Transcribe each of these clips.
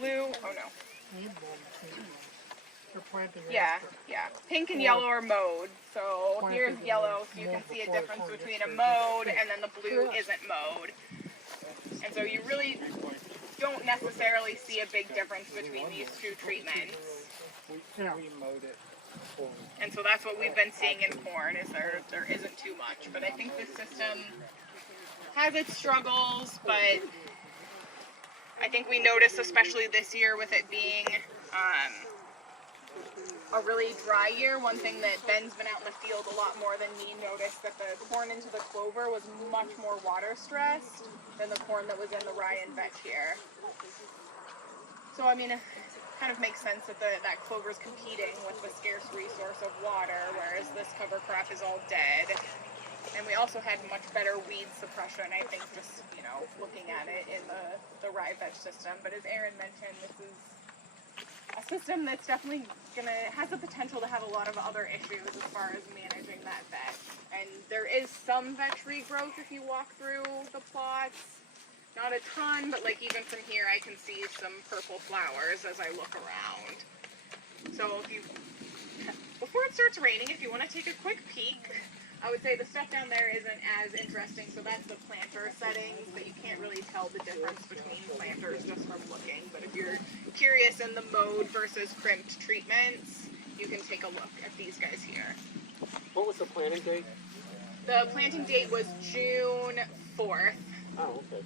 blue, oh no. Yeah, yeah. Pink and yellow are mowed. So here's yellow, so you can see a difference between a mowed and then the blue isn't mowed. And so you really don't necessarily see a big difference between these two treatments. And so that's what we've been seeing in corn, is there isn't too much. But I think this system has its struggles, but I think we noticed, especially this year with it being a really dry year, one thing that Ben's been out in the field a lot more than me noticed, that the corn into the clover was much more water stressed than the corn that was in the rye and vetch here. So I mean, it kind of makes sense that that clover is competing with the scarce resource of water, whereas this cover crop is all dead. And we also had much better weed suppression, I think, just, you know, looking at it in the rye vetch system. But as Aaron mentioned, this is a system that's definitely has the potential to have a lot of other issues as far as managing that vetch. And there is some vetch regrowth if you walk through the plots. Not a ton, but like even from here I can see some purple flowers as I look around. So before it starts raining, if you want to take a quick peek, I would say the stuff down there isn't as interesting. So that's the planter settings, but you can't really tell the difference between planters just from looking. But if you're curious in the mowed versus crimped treatments, you can take a look at these guys here. What was the planting date? The planting date was June 4th. Oh, okay.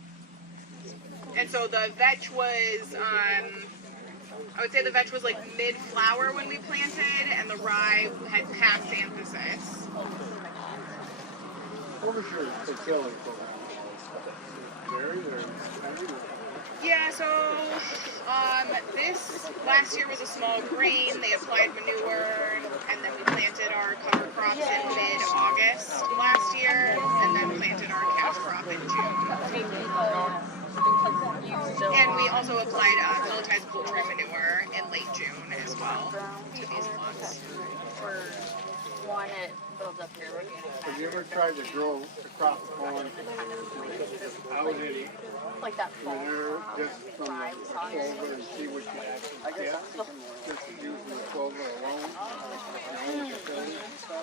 And so the vetch was, I would say the vetch was like mid-flower when we planted, and the rye had past anthesis. What was your fertility program? Berries or? Yeah, so this last year was a small grain. They applied manure, and then we planted our cover crops in mid-August last year, and then planted our cash crop in June. And we also applied pelletized poultry manure in late June as well to these plots. One, it builds up your organic matter. Have you ever tried to grow a crop of corn out in Like that fall manure crop, just from the clover and see what you actually get? Just using the clover alone?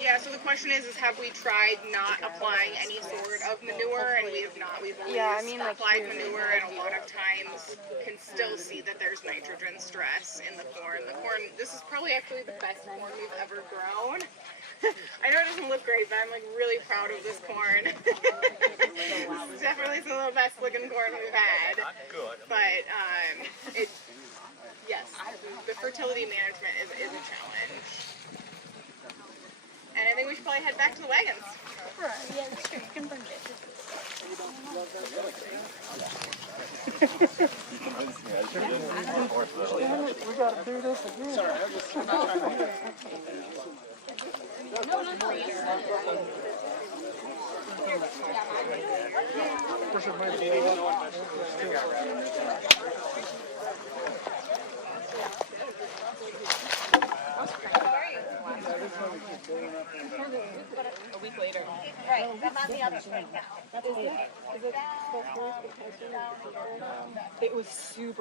Yeah, so the question is have we tried not applying any sort of manure, and we have not. We've always applied manure, and a lot of times can still see that there's nitrogen stress in the corn. The corn, this is probably actually the best corn we've ever grown. I know it doesn't look great, but I'm like really proud of this corn. It's definitely some of the best looking corn we've had. But yes, the fertility management is a challenge. And I think we should probably head back to the wagons. Yeah, that's true. You can bring it. We gotta do this again. Sorry, I was trying to. A week later. Right, I'm on the other side now. It was super